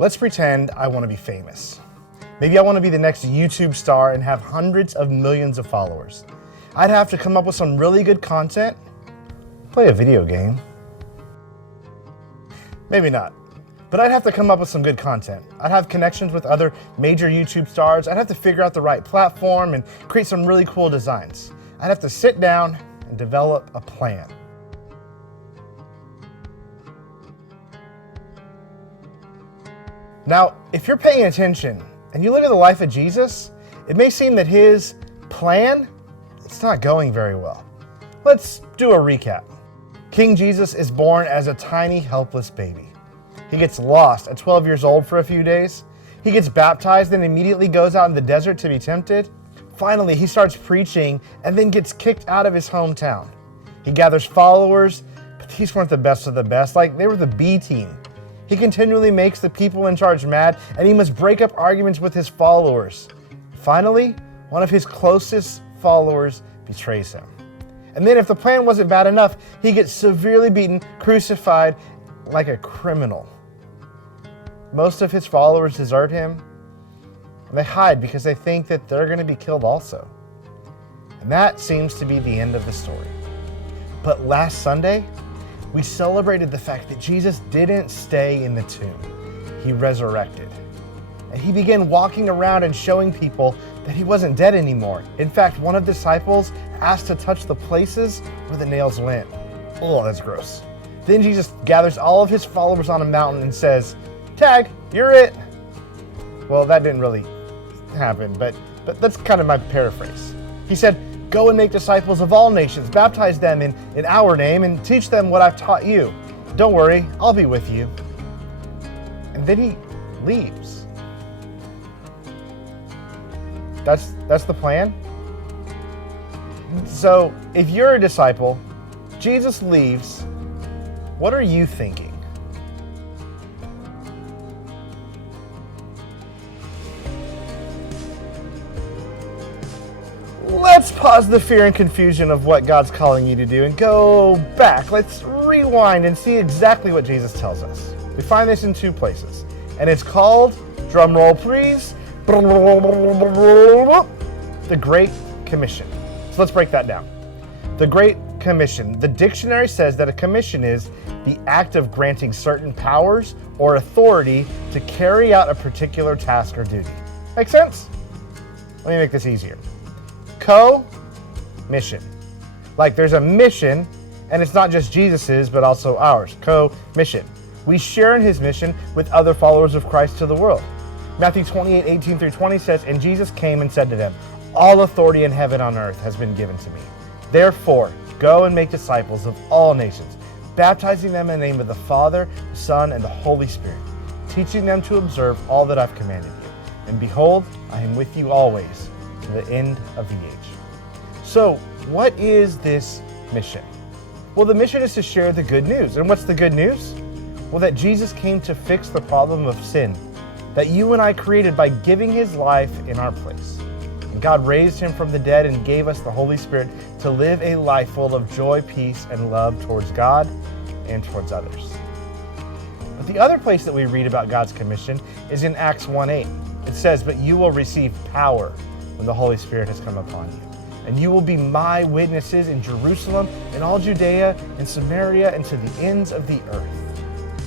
Let's pretend I want to be famous. Maybe I want to be the next YouTube star and have hundreds of millions of followers. I'd have to come up with some really good content, play a video game. Maybe not, but I'd have to come up with some good content. I'd have connections with other major YouTube stars. I'd have to figure out the right platform and create some really cool designs. I'd have to sit down and develop a plan. Now, if you're paying attention and you look at the life of Jesus, it may seem that his plan, it's not going very well. Let's do a recap. King Jesus is born as a tiny, helpless baby. He gets lost at 12 years old for a few days. He gets baptized and immediately goes out in the desert to be tempted. Finally, he starts preaching and then gets kicked out of his hometown. He gathers followers, but these weren't the best of the best, like they were the B team. He continually makes the people in charge mad, and he must break up arguments with his followers. Finally, one of his closest followers betrays him. And then if the plan wasn't bad enough, he gets severely beaten, crucified like a criminal. Most of his followers desert him, and they hide because they think that they're going to be killed also. And that seems to be the end of the story. But last Sunday, we celebrated the fact that Jesus didn't stay in the tomb. He resurrected. And he began walking around and showing people that he wasn't dead anymore. In fact, one of the disciples asked to touch the places where the nails went. Oh, that's gross. Then Jesus gathers all of his followers on a mountain and says, "Tag, you're it." Well, that didn't really happen, but that's kind of my paraphrase. He said, "Go and make disciples of all nations, baptize them in our name, and teach them what I've taught you. Don't worry, I'll be with you." And then he leaves. That's the plan. So if you're a disciple, Jesus leaves, what are you thinking? Let's pause the fear and confusion of what God's calling you to do and go back. Let's rewind and see exactly what Jesus tells us. We find this in two places, and it's called, drum roll please, the Great Commission. So let's break that down. The Great Commission. The dictionary says that a commission is the act of granting certain powers or authority to carry out a particular task or duty. Make sense? Let me make this easier. Co-mission. Like there's a mission, and it's not just Jesus's, but also ours. Co-mission. We share in his mission with other followers of Christ to the world. Matthew 28:18-20 says, "And Jesus came and said to them, 'All authority in heaven and on earth has been given to me. Therefore, go and make disciples of all nations, baptizing them in the name of the Father, the Son, and the Holy Spirit, teaching them to observe all that I've commanded you. And behold, I am with you always to the end of the age.'" So, what is this mission? Well, the mission is to share the good news. And what's the good news? Well, that Jesus came to fix the problem of sin that you and I created by giving his life in our place. And God raised him from the dead and gave us the Holy Spirit to live a life full of joy, peace, and love towards God and towards others. But the other place that we read about God's commission is in Acts 1:8. It says, "But you will receive power when the Holy Spirit has come upon you. And you will be my witnesses in Jerusalem and all Judea and Samaria and to the ends of the earth."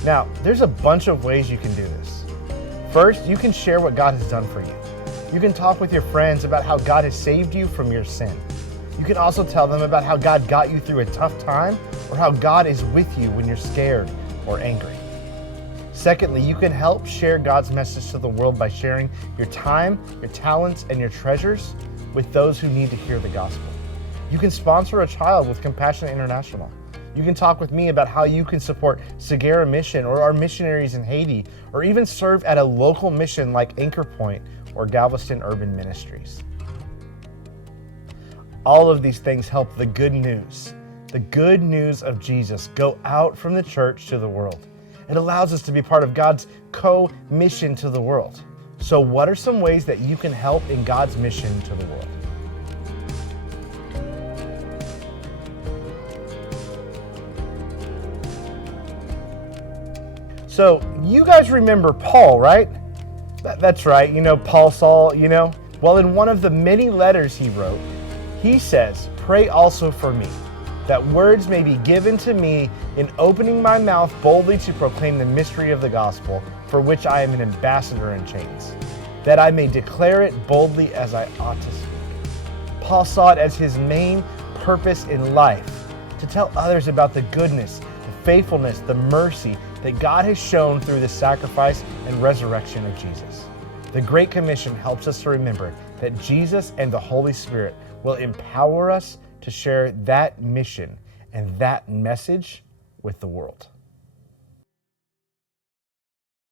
Now, there's a bunch of ways you can do this. First, you can share what God has done for you. You can talk with your friends about how God has saved you from your sin. You can also tell them about how God got you through a tough time or how God is with you when you're scared or angry. Secondly, you can help share God's message to the world by sharing your time, your talents, and your treasures with those who need to hear the gospel. You can sponsor a child with Compassion International. You can talk with me about how you can support Segura Mission or our missionaries in Haiti, or even serve at a local mission like Anchor Point or Galveston Urban Ministries. All of these things help the good news of Jesus, go out from the church to the world. It allows us to be part of God's co-mission to the world. So what are some ways that you can help in God's mission to the world? So you guys remember Paul, right? That's right, Paul, Saul, Well, in one of the many letters he wrote, he says, "Pray also for me, that words may be given to me in opening my mouth boldly to proclaim the mystery of the gospel, for which I am an ambassador in chains, that I may declare it boldly as I ought to speak." Paul saw it as his main purpose in life to tell others about the goodness, the faithfulness, the mercy that God has shown through the sacrifice and resurrection of Jesus. The Great Commission helps us to remember that Jesus and the Holy Spirit will empower us to share that mission and that message with the world.